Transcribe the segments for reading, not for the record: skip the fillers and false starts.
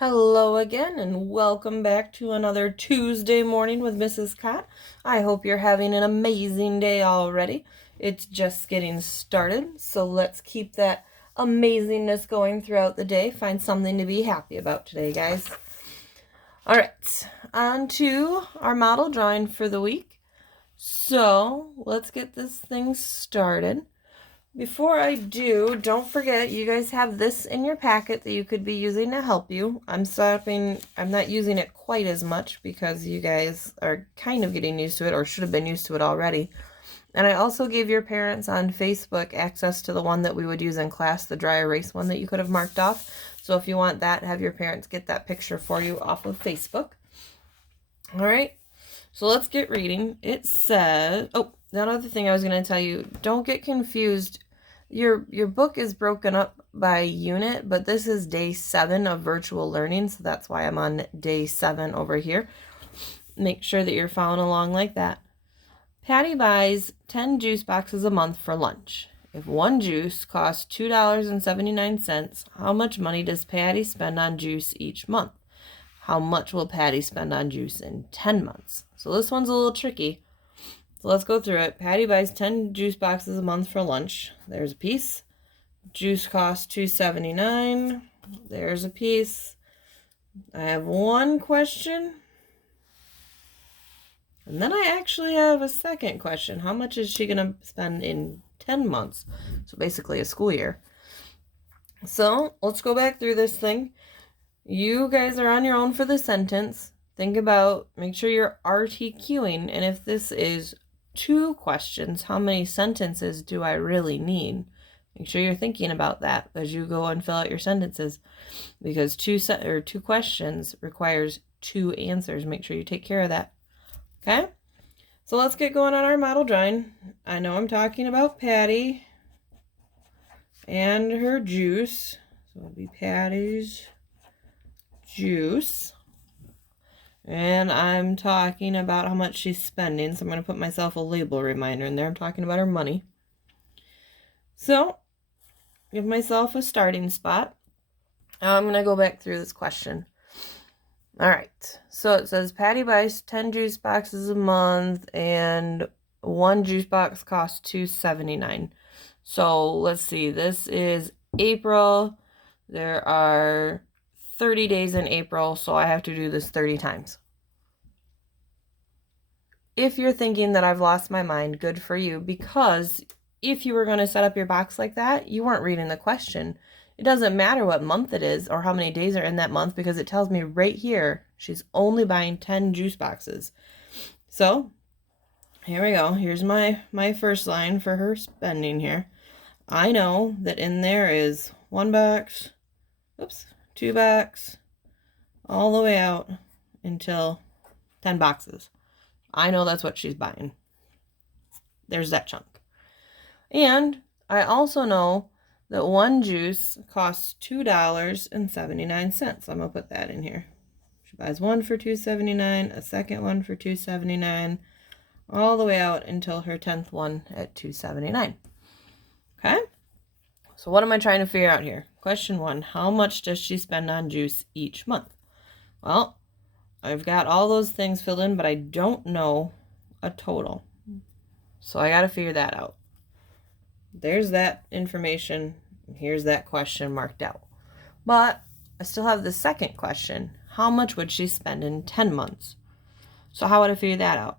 Hello again, and welcome back to another Tuesday morning with Mrs. Cott. I hope you're having an amazing day already. It's just getting started, so let's keep that amazingness going throughout the day. Find something to be happy about today, guys. All right, on to our model drawing for the week. So let's get this thing started. Before I do, don't forget you guys have this in your packet that you could be using to help you. I'm not using it quite as much because you guys are kind of getting used to it or should have been used to it already. And I also gave your parents on Facebook access to the one that we would use in class, the dry erase one that you could have marked off. So if you want that, have your parents get that picture for you off of Facebook. All right, so let's get reading. It says, oh, another thing I was going to tell you, don't get confused. Your book is broken up by unit, but this is day 7 of virtual learning, so that's why I'm on day 7 over here. Make sure that you're following along like that. Patty buys 10 juice boxes a month for lunch. If one juice costs $2.79, how much money does Patty spend on juice each month? How much will Patty spend on juice in 10 months? So this one's a little tricky. So let's go through it. Patty buys 10 juice boxes a month for lunch. There's a piece. Juice costs $2.79. There's a piece. I have one question. And then I actually have a second question. How much is she going to spend in 10 months? So basically a school year. So let's go back through this thing. You guys are on your own for the sentence. Think about, make sure you're RTQing. And if this is 2 questions, how many sentences do I really need? Make sure you're thinking about that as you go and fill out your sentences, because 2 questions requires 2 answers. Make sure you take care of that. Okay? So let's get going on our model drawing. I know I'm talking about Patty and her juice. So it'll be Patty's juice. And I'm talking about how much she's spending, so I'm going to put myself a label reminder in there. I'm talking about her money. So, give myself a starting spot. I'm going to go back through this question. All right, so it says Patty buys 10 juice boxes a month, and one juice box costs $2.79. So, let's see, this is April. There are 30 days in April, so I have to do this 30 times. If you're thinking that I've lost my mind, good for you, because if you were going to set up your box like that, you weren't reading the question. It doesn't matter what month it is or how many days are in that month, because it tells me right here she's only buying 10 juice boxes. So here we go. Here's my first line for her spending here. I know that in there is 1 box, 2 box, all the way out until 10 boxes. I know that's what she's buying. There's that chunk. And I also know that one juice costs $2.79. I'm going to put that in here. She buys one for $2.79, a second one for $2.79, all the way out until her 10th one at $2.79. Okay? So what am I trying to figure out here? Question 1, how much does she spend on juice each month? Well, I've got all those things filled in, but I don't know a total. So I got to figure that out. There's that information. Here's that question marked out. But I still have the second question. How much would she spend in 10 months? So how would I figure that out?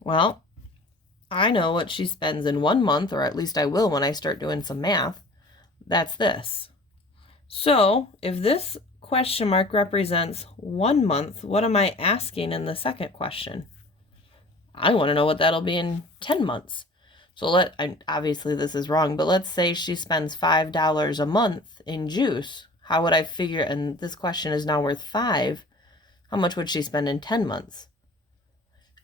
Well, I know what she spends in 1 month, or at least I will when I start doing some math. That's this. So if this question mark represents 1 month, what am I asking in the second question? I want to know what that'll be in 10 months. So obviously this is wrong, but let's say she spends $5 a month in juice. How would I figure, and this question is now worth 5, how much would she spend in 10 months?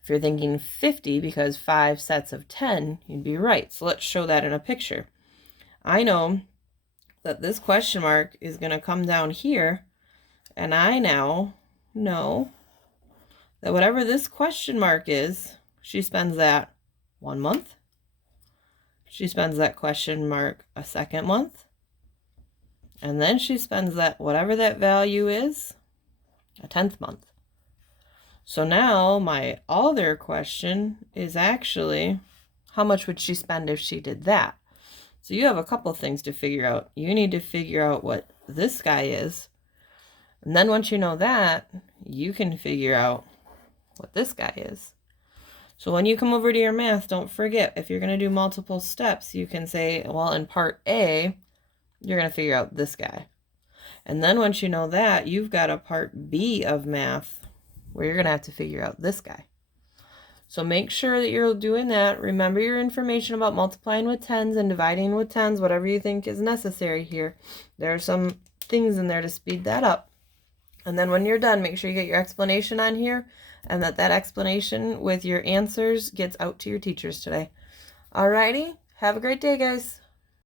If you're thinking 50 because 5 sets of 10, you'd be right. So let's show that in a picture. I know that this question mark is going to come down here, and I now know that whatever this question mark is, she spends that 1 month. She spends that question mark a second month. And then she spends that, whatever that value is, a 10th month. So now my other question is actually, how much would she spend if she did that? So you have a couple things to figure out. You need to figure out what this guy is. And then once you know that, you can figure out what this guy is. So when you come over to your math, don't forget, if you're going to do multiple steps, you can say, well, in part A, you're going to figure out this guy. And then once you know that, you've got a part B of math where you're going to have to figure out this guy. So make sure that you're doing that. Remember your information about multiplying with tens and dividing with tens, whatever you think is necessary here. There are some things in there to speed that up. And then when you're done, make sure you get your explanation on here and that explanation with your answers gets out to your teachers today. Alrighty, have a great day, guys.